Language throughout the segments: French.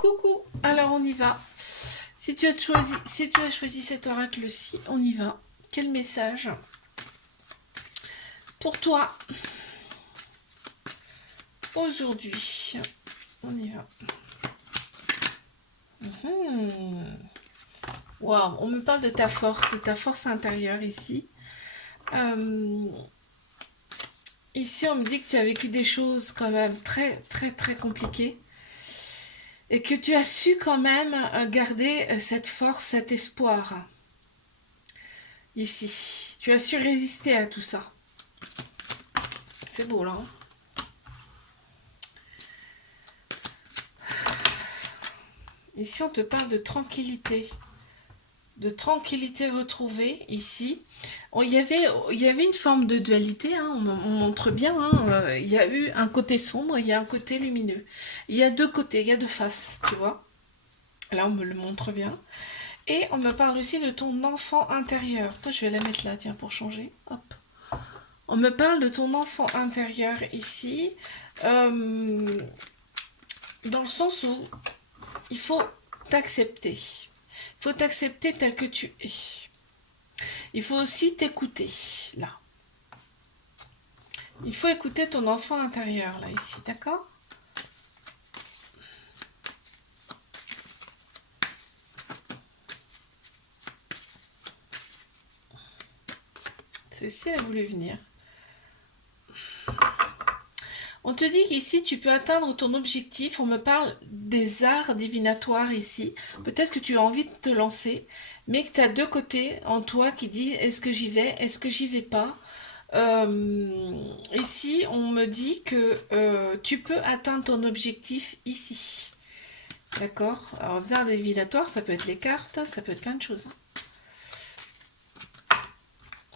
Coucou, alors on y va. Si tu as choisi cet oracle-ci, on y va. Quel message pour toi aujourd'hui? On y va. Waouh, on me parle de ta force intérieure ici. Ici, on me dit que tu as vécu des choses quand même très, très, très compliquées. Et que tu as su quand même garder cette force, cet espoir. Ici. Tu as su résister à tout ça. C'est beau là. Hein. Ici, on te parle de tranquillité. De tranquillité retrouvée ici. Il y avait une forme de dualité, hein, on montre bien. Hein, il y a eu un côté sombre, il y a un côté lumineux. Il y a deux côtés, il y a deux faces, tu vois. Là, on me le montre bien. Et on me parle aussi de ton enfant intérieur. Toi, je vais la mettre là, tiens, pour changer. Hop. On me parle de ton enfant intérieur ici. Dans le sens où il faut t'accepter. Il faut t'accepter tel que tu es. Il faut aussi t'écouter, là. Il faut écouter ton enfant intérieur, là, ici, d'accord? Ceci, elle a voulu venir. On te dit qu'ici, tu peux atteindre ton objectif. On me parle des arts divinatoires ici. Peut-être que tu as envie de te lancer, mais que tu as deux côtés en toi qui disent est-ce que j'y vais, est-ce que j'y vais pas. Ici, on me dit que tu peux atteindre ton objectif ici. D'accord? Alors, les arts divinatoires, ça peut être les cartes, ça peut être plein de choses.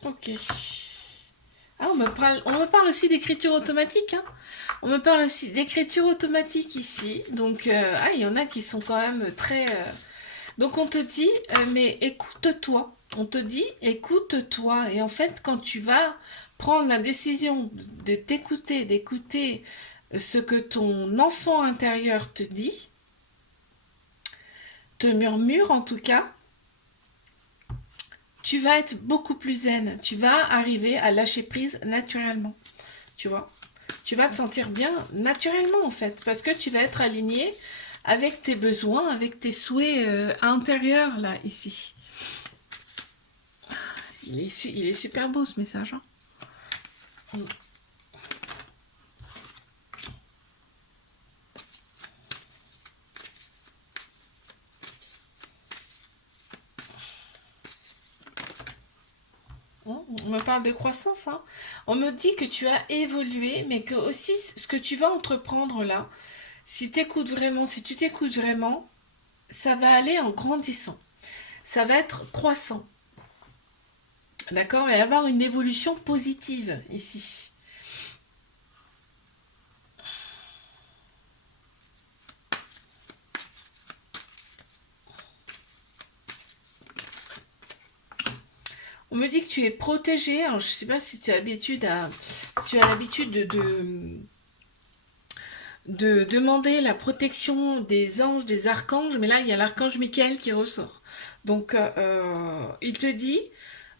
Ok. Ah, on me parle aussi d'écriture automatique. Hein. On me parle aussi d'écriture automatique ici. Donc, il y en a qui sont quand même très... Donc, on te dit, mais écoute-toi. On te dit, écoute-toi. Et en fait, quand tu vas prendre la décision de t'écouter, d'écouter ce que ton enfant intérieur te dit, te murmure en tout cas, tu vas être beaucoup plus zen. Tu vas arriver à lâcher prise naturellement. Tu vois? Tu vas te sentir bien naturellement en fait. Parce que tu vas être aligné avec tes besoins, avec tes souhaits intérieurs là, ici. Il est super beau ce message. Hein. On me parle de croissance. Hein. On me dit que tu as évolué, mais que aussi ce que tu vas entreprendre là, si tu t'écoutes vraiment, ça va aller en grandissant. Ça va être croissant. D'accord? Il va y avoir une évolution positive ici. On me dit que tu es protégé. Alors, je ne sais pas si tu as l'habitude de demander la protection des anges, des archanges, mais là, il y a l'archange Michael qui ressort. Donc, il te dit,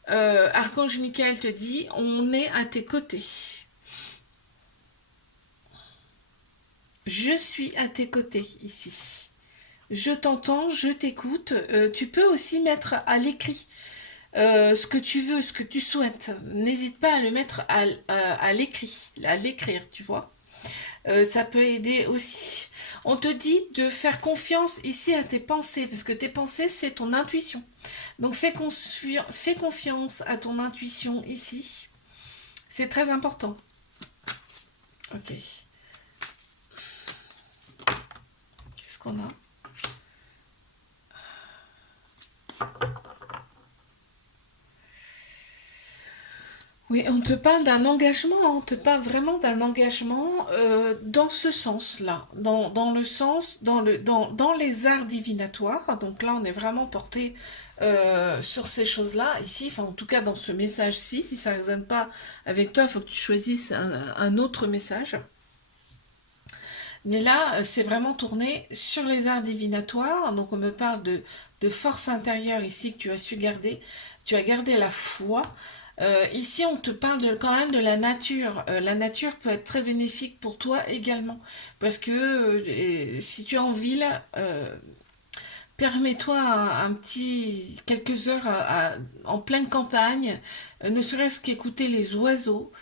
archange Michael te dit, on est à tes côtés. Je suis à tes côtés ici. Je t'entends, je t'écoute. Tu peux aussi mettre à l'écrit ce que tu veux, ce que tu souhaites. N'hésite pas à le mettre à l'écrit, à l'écrire, tu vois. Ça peut aider aussi. On te dit de faire confiance ici à tes pensées, parce que tes pensées, c'est ton intuition. Donc fais confiance à ton intuition ici. C'est très important. Ok. Qu'est-ce qu'on a? Oui, on te parle d'un engagement, on te parle vraiment d'un engagement dans ce sens-là, dans le sens, dans les arts divinatoires. Donc là, on est vraiment porté sur ces choses-là. Ici, enfin en tout cas dans ce message-ci, si ça ne résonne pas avec toi, il faut que tu choisisses un autre message. Mais là, c'est vraiment tourné sur les arts divinatoires. Donc, on me parle de force intérieure ici que tu as su garder. Tu as gardé la foi. Ici, on te parle quand même de la nature. La nature peut être très bénéfique pour toi également. Parce que si tu es en ville, permets-toi un petit quelques heures en pleine campagne, ne serait-ce qu'écouter les oiseaux,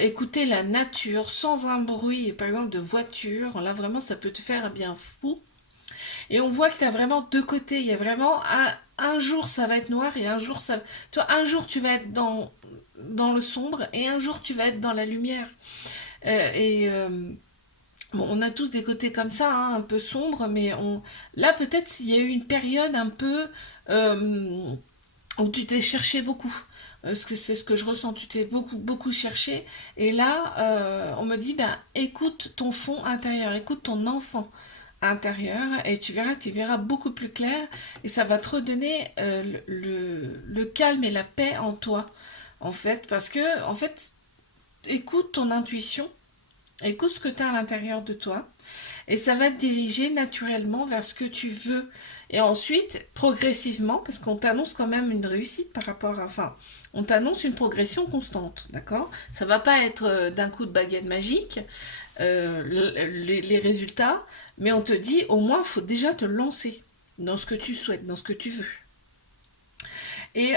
écouter la nature sans un bruit, par exemple de voiture. Là, vraiment, ça peut te faire un bien fou. Et on voit que tu as vraiment deux côtés. Il y a vraiment un jour ça va être noir et un jour ça. Toi, un jour tu vas être dans le sombre et un jour tu vas être dans la lumière. Et bon, on a tous des côtés comme ça, hein, un peu sombres, mais là peut-être il y a eu une période un peu euh, où tu t'es cherché beaucoup. Parce que c'est ce que je ressens, tu t'es beaucoup cherché. Et là, on me dit, ben, écoute ton fond intérieur, écoute ton enfant intérieur, et tu verras beaucoup plus clair, et ça va te redonner le calme et la paix en toi, en fait, parce que, en fait, écoute ton intuition, écoute ce que tu as à l'intérieur de toi, et ça va te diriger naturellement vers ce que tu veux. Et ensuite, progressivement, parce qu'on t'annonce quand même une réussite par rapport à... Enfin, on t'annonce une progression constante, d'accord? Ça va pas être d'un coup de baguette magique, les résultats, mais on te dit, au moins, il faut déjà te lancer dans ce que tu souhaites, dans ce que tu veux. Et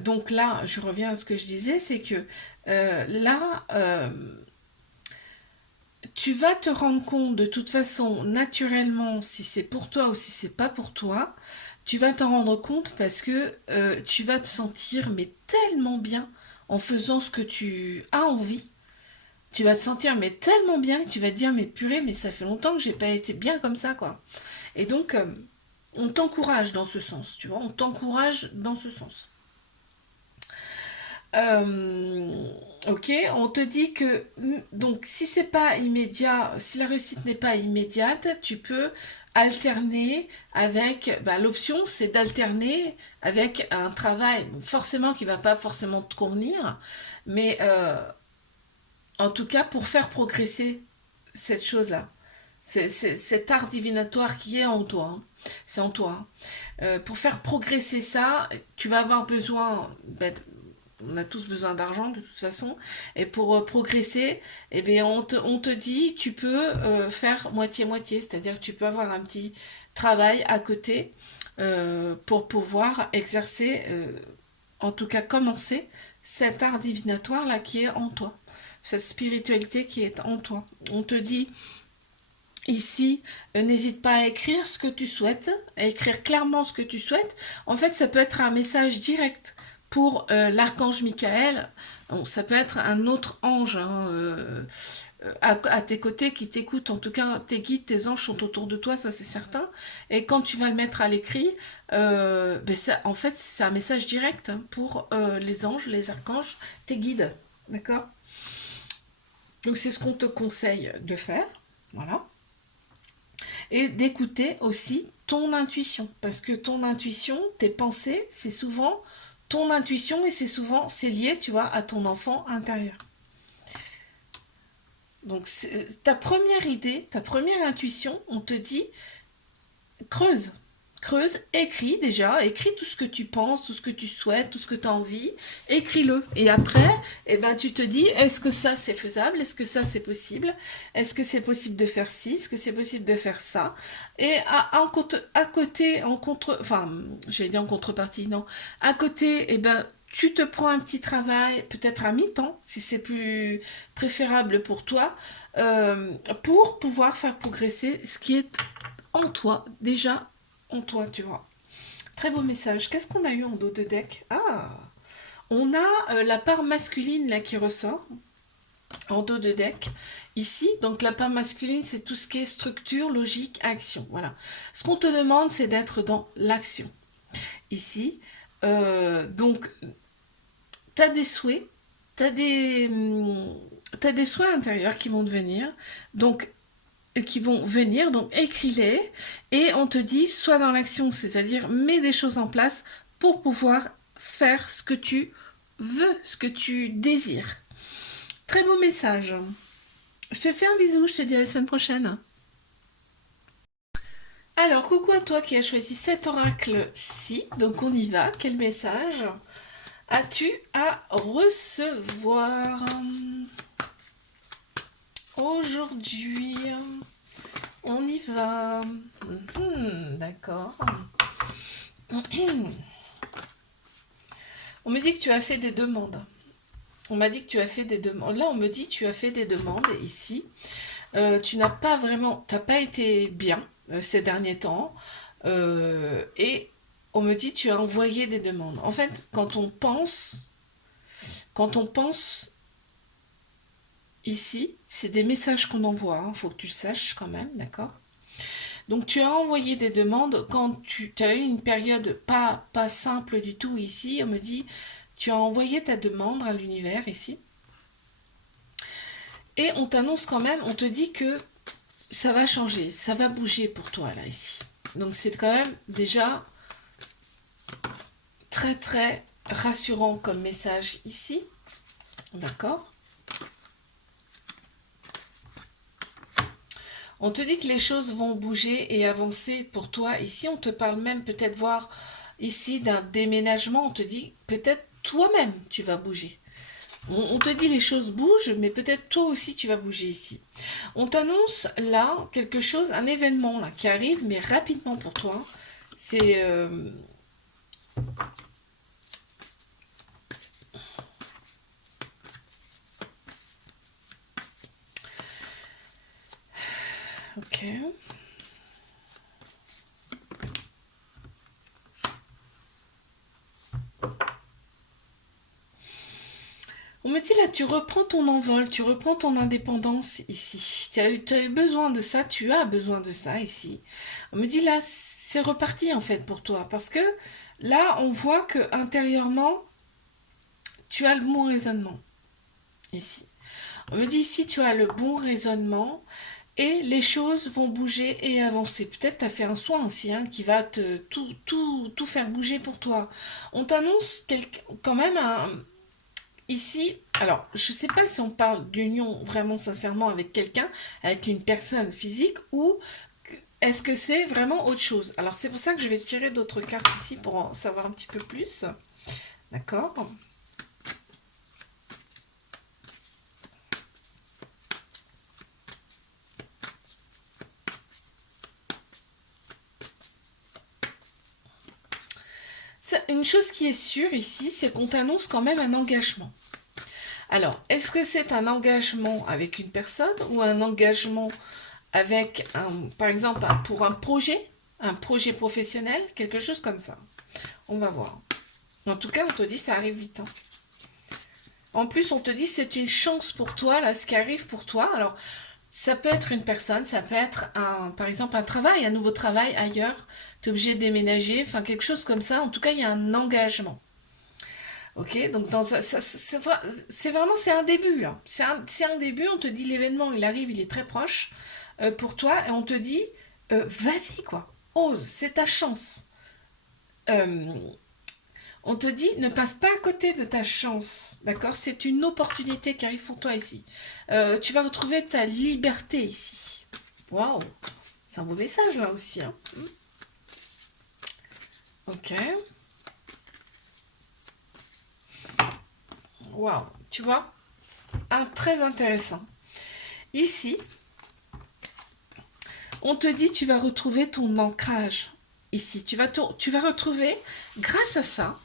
donc là, je reviens à ce que je disais, c'est que là, tu vas te rendre compte de toute façon naturellement si c'est pour toi ou si c'est pas pour toi. Tu vas t'en rendre compte parce que tu vas te sentir mais tellement bien en faisant ce que tu as envie. Tu vas te sentir mais tellement bien que tu vas te dire mais purée mais ça fait longtemps que j'ai pas été bien comme ça quoi. Et donc on t'encourage dans ce sens, tu vois, on t'encourage dans ce sens. Euh, ok, on te dit que donc si c'est pas immédiat, si la réussite n'est pas immédiate, tu peux alterner avec bah, l'option c'est d'alterner avec un travail forcément qui va pas forcément te convenir, mais en tout cas pour faire progresser cette chose-là, c'est cet art divinatoire qui est en toi. Hein. C'est en toi. Hein. Pour faire progresser ça, tu vas avoir besoin ben, on a tous besoin d'argent de toute façon. Et pour progresser, eh bien, on te dit, tu peux faire moitié-moitié, c'est-à-dire que tu peux avoir un petit travail à côté pour pouvoir exercer, en tout cas commencer, cet art divinatoire là qui est en toi, cette spiritualité qui est en toi. On te dit, ici, n'hésite pas à écrire ce que tu souhaites, à écrire clairement ce que tu souhaites. En fait, ça peut être un message direct pour l'archange Michael. Bon, ça peut être un autre ange hein, à tes côtés qui t'écoute. En tout cas, tes guides, tes anges sont autour de toi, ça c'est certain. Et quand tu vas le mettre à l'écrit, ben ça, en fait, c'est un message direct hein, pour les anges, les archanges, tes guides. D'accord. Donc c'est ce qu'on te conseille de faire. Voilà. Et d'écouter aussi ton intuition. Parce que ton intuition, tes pensées, c'est souvent ton intuition et c'est lié, tu vois, à ton enfant intérieur. Donc ta première idée, ta première intuition, on te dit creuse. Creuse, écris déjà, écris tout ce que tu penses, tout ce que tu souhaites, tout ce que tu as envie, écris-le. Et après, eh ben, tu te dis, est-ce que ça c'est faisable? Est-ce que ça c'est possible? Est-ce que c'est possible de faire ci? Est-ce que c'est possible de faire ça? Et à côté, enfin, j'allais dire en contrepartie, non. À côté, eh ben, tu te prends un petit travail, peut-être à mi-temps, si c'est plus préférable pour toi, pour pouvoir faire progresser ce qui est en toi, déjà en toi, tu vois. Très beau message. Qu'est-ce qu'on a eu en dos de deck? Ah, on a la part masculine là qui ressort en dos de deck. Ici, donc la part masculine, c'est tout ce qui est structure, logique, action. Voilà. Ce qu'on te demande, c'est d'être dans l'action. Ici, donc, tu as des souhaits, tu as t'as des souhaits intérieurs qui vont devenir. Donc, qui vont venir, donc écris-les, et on te dit, sois dans l'action, c'est-à-dire mets des choses en place pour pouvoir faire ce que tu veux, ce que tu désires. Très beau message. Je te fais un bisou, je te dis à la semaine prochaine. Alors, coucou à toi qui as choisi cet oracle-ci. Donc, on y va. Quel message as-tu à recevoir aujourd'hui? On y va. D'accord. On me dit que tu as fait des demandes. On m'a dit que tu as fait des demandes. Là, on me dit que tu as fait des demandes ici. Tu n'as pas vraiment, t'as pas été bien ces derniers temps. Et on me dit que tu as envoyé des demandes. En fait, quand on pense ici, c'est des messages qu'on envoie. Il faut que tu saches quand même, d'accord? Donc tu as envoyé des demandes quand tu as eu une période pas simple du tout ici. On me dit, tu as envoyé ta demande à l'univers ici. Et on t'annonce quand même, on te dit que ça va changer, ça va bouger pour toi là ici. Donc c'est quand même déjà très très rassurant comme message ici. D'accord? On te dit que les choses vont bouger et avancer pour toi. Ici, on te parle même peut-être voir ici d'un déménagement. On te dit peut-être toi-même tu vas bouger. On te dit les choses bougent, mais peut-être toi aussi tu vas bouger ici. On t'annonce là quelque chose, un événement là qui arrive, mais rapidement pour toi. C'est ok. On me dit là, tu reprends ton envol, tu reprends ton indépendance ici. Tu as eu besoin de ça, tu as besoin de ça ici. On me dit là, c'est reparti en fait pour toi. Parce que là, on voit que intérieurement, tu as le bon raisonnement ici. On me dit ici, tu as le bon raisonnement et les choses vont bouger et avancer. Peut-être tu as fait un soin aussi hein, qui va te tout faire bouger pour toi. On t'annonce quand même ici, alors, je ne sais pas si on parle d'union vraiment sincèrement avec quelqu'un, avec une personne physique, ou est-ce que c'est vraiment autre chose? Alors, c'est pour ça que je vais tirer d'autres cartes ici pour en savoir un petit peu plus. D'accord? Une chose qui est sûre ici, c'est qu'on t'annonce quand même un engagement. Alors, est-ce que c'est un engagement avec une personne ou un engagement avec, par exemple, pour un projet professionnel, quelque chose comme ça? On va voir. En tout cas, on te dit ça arrive vite. Hein. En plus, on te dit c'est une chance pour toi, là, ce qui arrive pour toi. Alors, ça peut être une personne, ça peut être, par exemple, un travail, un nouveau travail ailleurs. Tu es obligé de déménager, enfin, quelque chose comme ça. En tout cas, il y a un engagement. Ok, donc c'est vraiment c'est un début. Hein. C'est un début. On te dit l'événement, il arrive, il est très proche pour toi, et on te dit vas-y quoi, ose, c'est ta chance. Euh, On te dit, ne passe pas à côté de ta chance, d'accord? C'est une opportunité qui arrive pour toi ici. Tu vas retrouver ta liberté ici. Waouh, c'est un beau message là aussi. Hein. Ok. Waouh, tu vois? Très intéressant. Ici, on te dit, tu vas retrouver ton ancrage. Ici, tu vas retrouver, grâce à ça,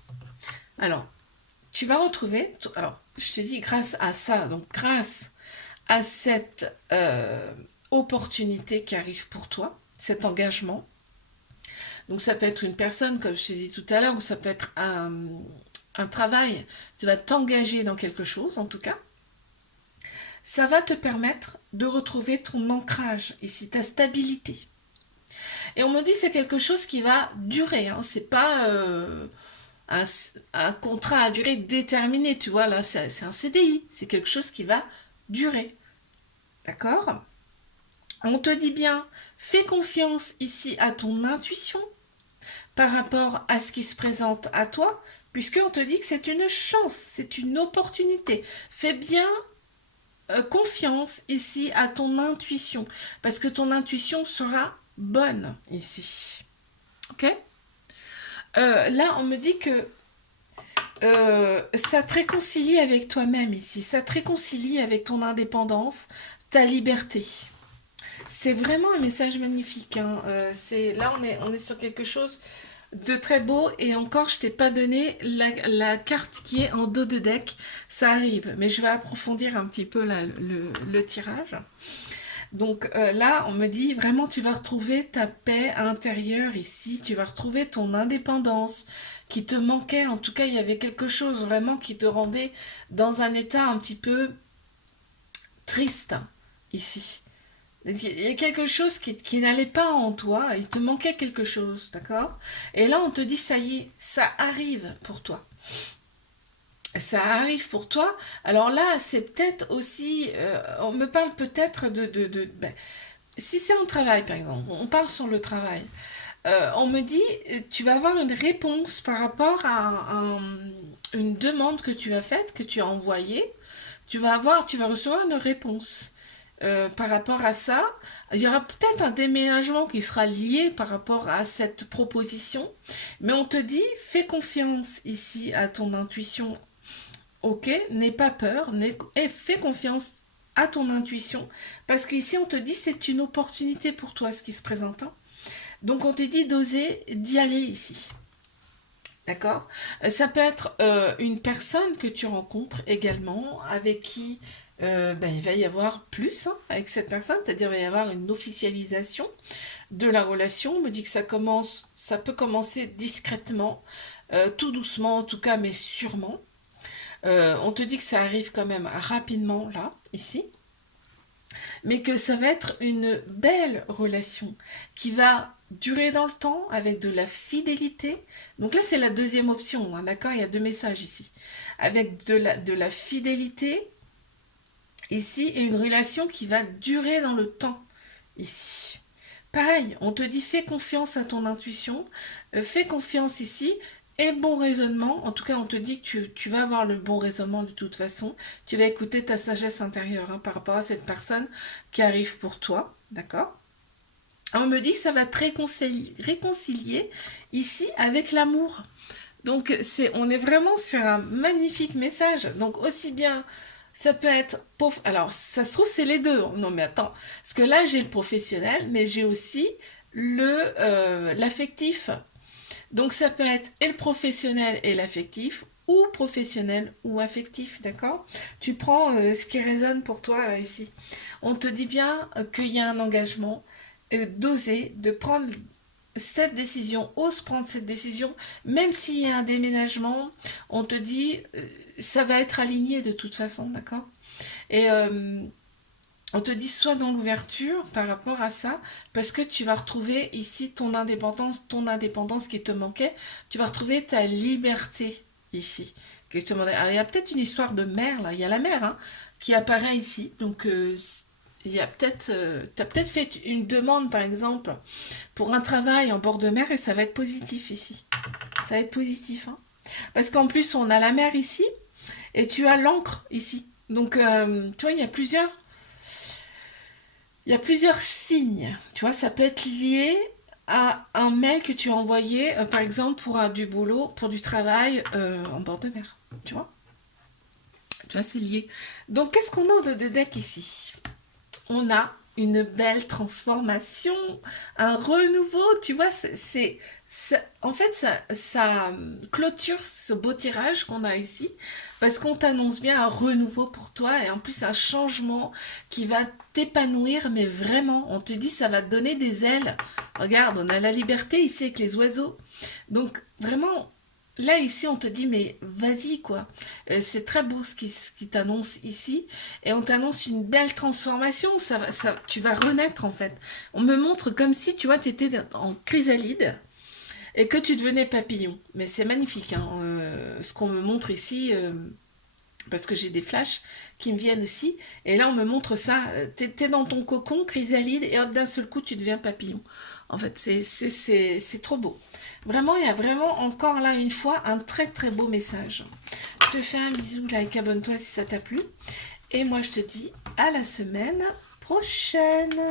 alors, tu vas retrouver, alors, je te dis grâce à ça, donc grâce à cette opportunité qui arrive pour toi, cet engagement. Donc ça peut être une personne, comme je t'ai dit tout à l'heure, ou ça peut être un travail. Tu vas t'engager dans quelque chose, en tout cas. Ça va te permettre de retrouver ton ancrage, ici, ta stabilité. Et on me dit c'est quelque chose qui va durer, hein. C'est pas un contrat à durée déterminée, tu vois, là, c'est un CDI. C'est quelque chose qui va durer. D'accord? On te dit bien, fais confiance ici à ton intuition par rapport à ce qui se présente à toi, puisqu'on te dit que c'est une chance, c'est une opportunité. Fais bien confiance ici à ton intuition, parce que ton intuition sera bonne ici. Ok. Là, on me dit que ça te réconcilie avec toi-même ici, ça te réconcilie avec ton indépendance, ta liberté. C'est vraiment un message magnifique, hein. Là, on est sur quelque chose de très beau. Et encore, je t'ai pas donné la carte qui est en dos de deck. Ça arrive, mais je vais approfondir un petit peu là, le tirage. Donc là, on me dit vraiment, tu vas retrouver ta paix intérieure ici. Tu vas retrouver ton indépendance qui te manquait. En tout cas, il y avait quelque chose vraiment qui te rendait dans un état un petit peu triste ici. Il y a quelque chose qui n'allait pas en toi, il te manquait quelque chose, d'accord? Et là, on te dit, ça y est, ça arrive pour toi. Ça arrive pour toi. Alors là, c'est peut-être aussi, on me parle peut-être ben, si c'est en travail, par exemple, on parle sur le travail. On me dit, tu vas avoir une réponse par rapport à une demande que tu as faite, que tu as envoyée. Tu vas recevoir une réponse. Par rapport à ça, il y aura peut-être un déménagement qui sera lié par rapport à cette proposition, mais on te dit, fais confiance ici à ton intuition, ok, n'aie pas peur, et fais confiance à ton intuition, parce qu'ici on te dit c'est une opportunité pour toi ce qui se présente, hein. Donc on te dit d'oser, d'y aller ici. D'accord. Ça peut être une personne que tu rencontres également, avec qui ben, il va y avoir plus, hein, avec cette personne, c'est-à-dire il va y avoir une officialisation de la relation. On me dit que ça peut commencer discrètement, tout doucement en tout cas, mais sûrement. On te dit que ça arrive quand même rapidement là, ici, mais que ça va être une belle relation qui va durer dans le temps avec de la fidélité. Donc là, c'est la deuxième option, hein, d'accord? Il y a deux messages ici. Avec de la fidélité ici et une relation qui va durer dans le temps ici. Pareil, on te dit fais confiance à ton intuition, fais confiance ici et bon raisonnement. En tout cas, on te dit que tu vas avoir le bon raisonnement de toute façon. Tu vas écouter ta sagesse intérieure, hein, par rapport à cette personne qui arrive pour toi, d'accord? On me dit que ça va te réconcilier ici avec l'amour. Donc on est vraiment sur un magnifique message. Donc aussi bien, ça peut être pauvre. Alors ça se trouve c'est les deux. Non mais attends, parce que là j'ai le professionnel, mais j'ai aussi l'affectif. Donc ça peut être et le professionnel et l'affectif, ou professionnel ou affectif, d'accord? Tu prends ce qui résonne pour toi là, ici. On te dit bien qu'il y a un engagement, d'oser, de prendre cette décision, ose prendre cette décision, même s'il y a un déménagement, on te dit, ça va être aligné de toute façon, d'accord? Et on te dit, sois dans l'ouverture par rapport à ça, parce que tu vas retrouver ici ton indépendance qui te manquait, tu vas retrouver ta liberté ici. Qui te manquait. Alors, il y a peut-être une histoire de mer, là, il y a la mer, hein, qui apparaît ici, donc il y a peut-être, t'as peut-être fait une demande par exemple pour un travail en bord de mer et ça va être positif ici. Ça va être positif, hein. Parce qu'en plus on a la mer ici et tu as l'encre ici. Donc tu vois il y a plusieurs signes. Tu vois, ça peut être lié à un mail que tu as envoyé par exemple pour du boulot, pour du travail en bord de mer. Tu vois, c'est lié. Donc qu'est-ce qu'on a de deck ici? On a une belle transformation, un renouveau, tu vois, en fait, ça clôture ce beau tirage qu'on a ici, parce qu'on t'annonce bien un renouveau pour toi, et en plus un changement qui va t'épanouir, mais vraiment, on te dit ça va te donner des ailes. Regarde, on a la liberté ici avec les oiseaux. Donc, vraiment, là, ici, on te dit, mais vas-y, quoi. C'est très beau ce qui t'annonce ici. Et on t'annonce une belle transformation. Tu vas renaître, en fait. On me montre comme si, tu vois, tu étais en chrysalide et que tu devenais papillon. Mais c'est magnifique, hein, ce qu'on me montre ici. Parce que j'ai des flashs qui me viennent aussi. Et là, on me montre ça. T'es dans ton cocon, chrysalide, et hop, d'un seul coup, tu deviens papillon. En fait, c'est trop beau. Vraiment, il y a vraiment encore là, une fois, un très très beau message. Je te fais un bisou, like, abonne-toi si ça t'a plu. Et moi, je te dis à la semaine prochaine.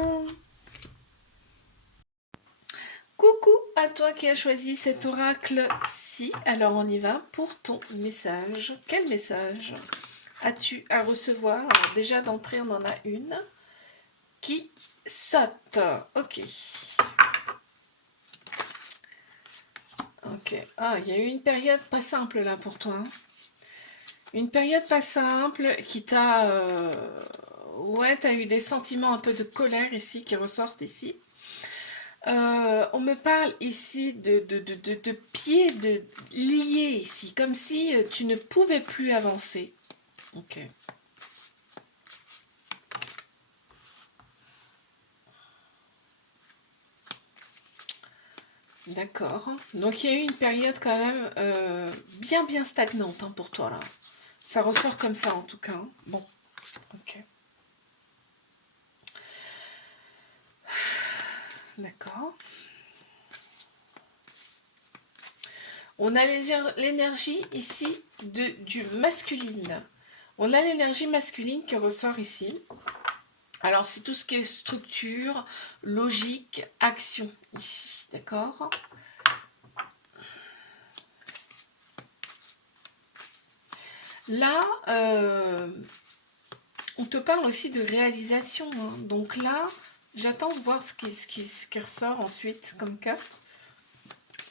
Coucou à toi qui as choisi cet oracle-ci. Alors, on y va pour ton message. Quel message as-tu à recevoir? Alors, déjà d'entrée, on en a une qui saute. Ok. Ok. Ah, il y a eu une période pas simple là pour toi. Hein. Une période pas simple qui t'a... Ouais, t'as eu des sentiments un peu de colère ici qui ressortent ici. On me parle ici de pieds liés ici, comme si tu ne pouvais plus avancer. Ok. D'accord. Donc il y a eu une période quand même bien stagnante hein, pour toi là. Ça ressort comme ça en tout cas. Hein. Bon, ok. D'accord. On a l'énergie ici du masculine. On a l'énergie masculine qui ressort ici. Alors, c'est tout ce qui est structure, logique, action ici, d'accord? Là, on te parle aussi de réalisation. Hein. Donc là, j'attends de voir ce qui ressort ensuite comme carte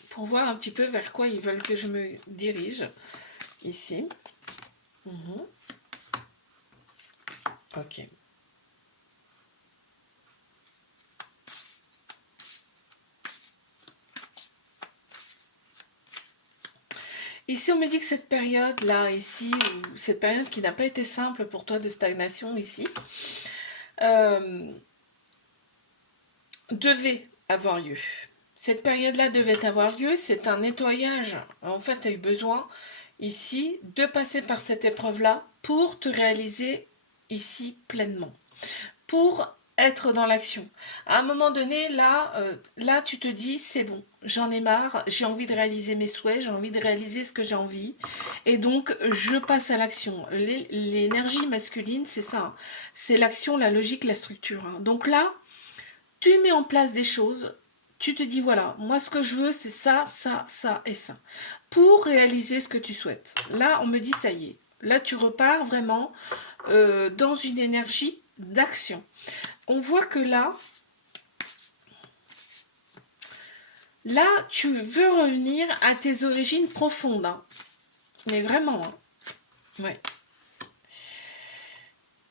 pour voir un petit peu vers quoi ils veulent que je me dirige ici. Ok. Ici, on me dit que cette période-là, ici, ou cette période qui n'a pas été simple pour toi de stagnation ici, devait avoir lieu. Cette période-là devait avoir lieu, c'est un nettoyage. En fait, tu as eu besoin ici de passer par cette épreuve-là pour te réaliser ici pleinement. Pour être dans l'action. À un moment donné, là tu te dis, c'est bon, j'en ai marre, j'ai envie de réaliser mes souhaits, j'ai envie de réaliser ce que j'ai envie, et donc je passe à l'action. L'énergie masculine, c'est ça, hein. C'est l'action, la logique, la structure. Hein. Donc là, tu mets en place des choses, tu te dis, voilà, moi ce que je veux, c'est ça, ça, ça et ça, pour réaliser ce que tu souhaites. Là, on me dit, ça y est, là tu repars vraiment dans une énergie d'action. On voit que là, tu veux revenir à tes origines profondes. Hein. Mais vraiment, hein. Ouais.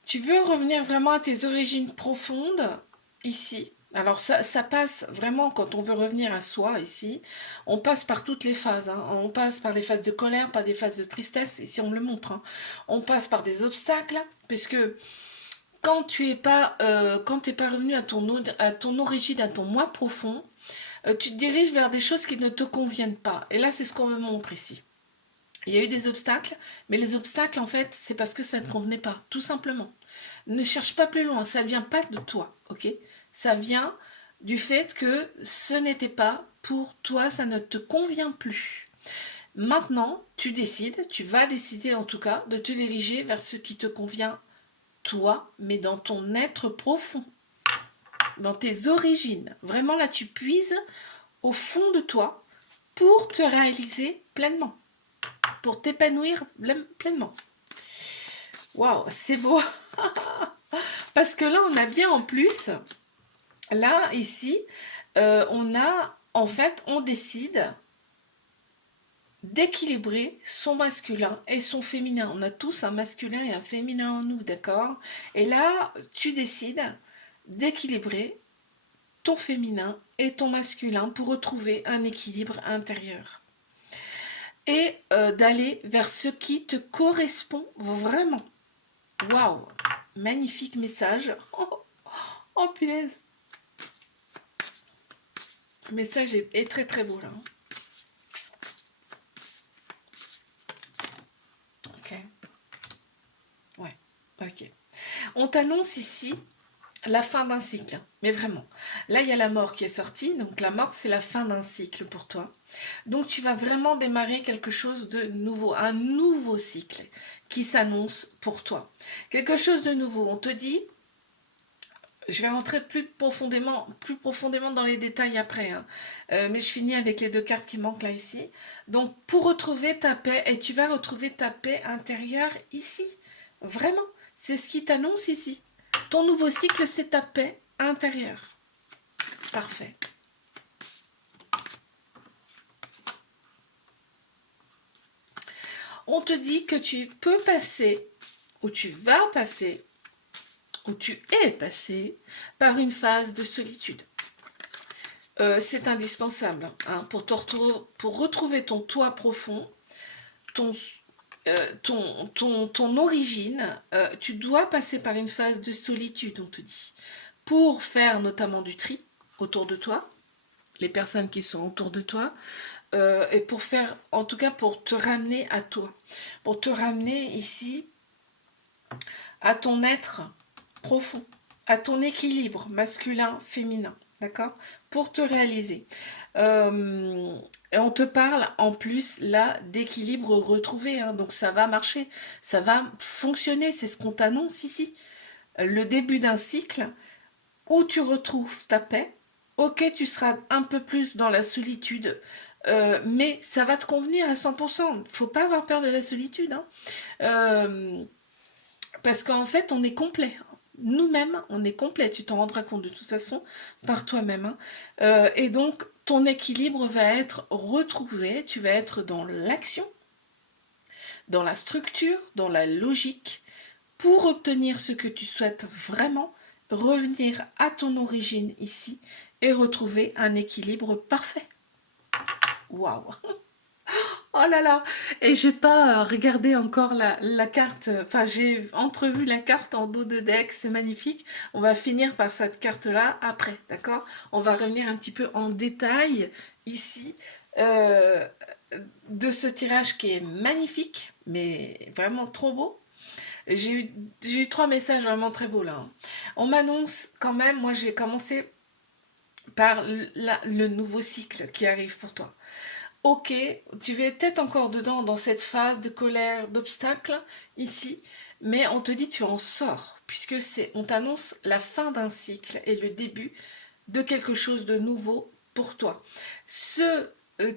Tu veux revenir vraiment à tes origines profondes, ici. Alors ça passe vraiment, quand on veut revenir à soi, ici, on passe par toutes les phases. Hein. On passe par les phases de colère, par des phases de tristesse, ici on me le montre. Hein. On passe par des obstacles, parce que quand tu n'es pas, pas revenu à ton origine, à ton moi profond, tu te diriges vers des choses qui ne te conviennent pas. Et là, c'est ce qu'on me montre ici. Il y a eu des obstacles, mais les obstacles, en fait, c'est parce que ça ne convenait pas, tout simplement. Ne cherche pas plus loin, ça ne vient pas de toi, ok? Ça vient du fait que ce n'était pas pour toi, ça ne te convient plus. Maintenant, tu décides, tu vas décider en tout cas, de te diriger vers ce qui te convient, toi, mais dans ton être profond, dans tes origines. Vraiment, là, tu puises au fond de toi pour te réaliser pleinement, pour t'épanouir pleinement. Waouh, c'est beau. Parce que là, on a bien en plus, là, ici, on a, en fait, on décide d'équilibrer son masculin et son féminin. On a tous un masculin et un féminin en nous, d'accord? Et là, tu décides d'équilibrer ton féminin et ton masculin pour retrouver un équilibre intérieur. Et d'aller vers ce qui te correspond vraiment. Waouh, magnifique message. Oh, oh punaise. Le message est très très beau là. Ok. Ouais, ok. On t'annonce ici la fin d'un cycle, mais vraiment. Là, il y a la mort qui est sortie, donc la mort, c'est la fin d'un cycle pour toi. Donc, tu vas vraiment démarrer quelque chose de nouveau, un nouveau cycle qui s'annonce pour toi. Quelque chose de nouveau. On te dit, je vais rentrer plus profondément dans les détails après, hein. Mais je finis avec les deux cartes qui manquent là ici. Donc, pour retrouver ta paix, et tu vas retrouver ta paix intérieure ici. Vraiment, c'est ce qui t'annonce ici. Ton nouveau cycle, c'est ta paix intérieure. Parfait. On te dit que tu peux passer, ou tu vas passer, ou tu es passé par une phase de solitude. C'est indispensable, hein, pour retrouver ton toi profond, ton, ton origine. Tu dois passer par une phase de solitude, on te dit, pour faire notamment du tri autour de toi, les personnes qui sont autour de toi, et pour faire, en tout cas pour te ramener à toi, pour te ramener ici à ton être profond, à ton équilibre masculin-féminin, d'accord? Pour te réaliser. Et on te parle en plus là d'équilibre retrouvé, hein, donc ça va marcher, ça va fonctionner, c'est ce qu'on t'annonce ici. Le début d'un cycle où tu retrouves ta paix. Ok, tu seras un peu plus dans la solitude, mais ça va te convenir à 100%. Faut pas avoir peur de la solitude, hein. Parce qu'en fait, on est complet. Nous-mêmes, on est complet. Tu t'en rendras compte de toute façon par toi-même, hein. Et donc, ton équilibre va être retrouvé. Tu vas être dans l'action, dans la structure, dans la logique, pour obtenir ce que tu souhaites vraiment, revenir à ton origine ici et retrouver un équilibre parfait. Waouh! Oh là là! Et j'ai pas regardé encore la carte, enfin j'ai entrevu la carte en dos de deck, c'est magnifique. On va finir par cette carte-là après, d'accord? On va revenir un petit peu en détail ici euh, de ce tirage qui est magnifique, mais vraiment trop beau. J'ai eu trois messages vraiment très beaux là, hein. On m'annonce quand même, moi j'ai commencé par le nouveau cycle qui arrive pour toi. Ok, tu es peut-être encore dedans dans cette phase de colère, d'obstacle ici, mais on te dit tu en sors, puisque on t'annonce la fin d'un cycle et le début de quelque chose de nouveau pour toi. Ce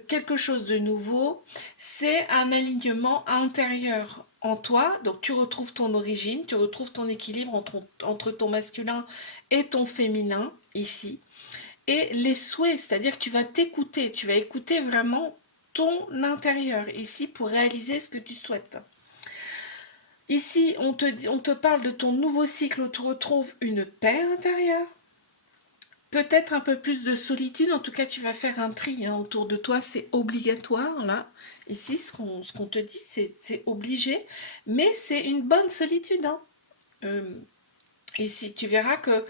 quelque chose de nouveau, c'est un alignement intérieur en toi, donc tu retrouves ton origine, tu retrouves ton équilibre entre ton masculin et ton féminin ici, et les souhaits, c'est-à-dire que tu vas t'écouter, tu vas écouter vraiment ton intérieur ici pour réaliser ce que tu souhaites. Ici, on te parle de ton nouveau cycle où tu retrouves une paix intérieure, peut-être un peu plus de solitude, en tout cas tu vas faire un tri, hein, autour de toi, c'est obligatoire là. Ici, ce qu'on te dit, c'est obligé, mais c'est une bonne solitude, hein. Ici, tu verras que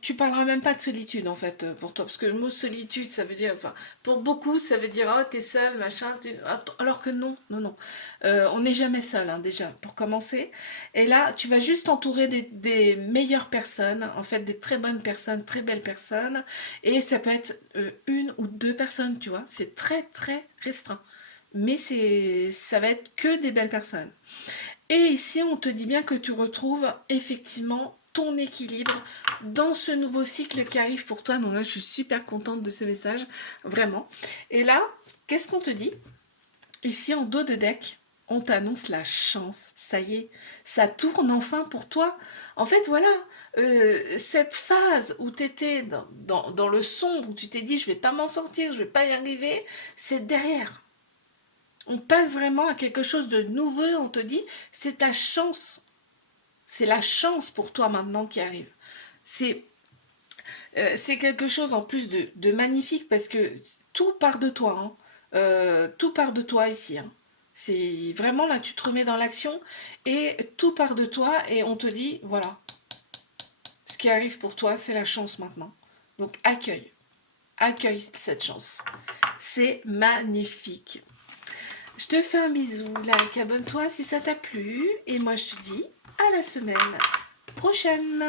tu parleras même pas de solitude en fait pour toi, parce que le mot solitude, ça veut dire, enfin, pour beaucoup, ça veut dire oh t'es seul, machin, alors que non, non, non. On n'est jamais seul, hein, déjà pour commencer. Et là, tu vas juste t'entourer des meilleures personnes, en fait, des très bonnes personnes, très belles personnes, et ça peut être une ou deux personnes, tu vois. C'est très très restreint, mais ça va être que des belles personnes. Et ici, on te dit bien que tu retrouves effectivement ton équilibre dans ce nouveau cycle qui arrive pour toi. Donc là, je suis super contente de ce message, vraiment. Et là, qu'est-ce qu'on te dit? Ici, en dos de deck, on t'annonce la chance. Ça y est, ça tourne enfin pour toi. En fait, voilà, cette phase où tu étais dans le sombre, où tu t'es dit, je vais pas m'en sortir, je vais pas y arriver, c'est derrière. On passe vraiment à quelque chose de nouveau, on te dit, c'est ta chance. C'est la chance pour toi maintenant qui arrive. C'est quelque chose en plus de magnifique parce que tout part de toi, hein. Tout part de toi ici, hein. C'est vraiment là, tu te remets dans l'action et tout part de toi et on te dit, voilà, ce qui arrive pour toi, c'est la chance maintenant. Donc accueille, accueille cette chance. C'est magnifique. Je te fais un bisou, like, abonne-toi si ça t'a plu. Et moi, je te dis à la semaine prochaine.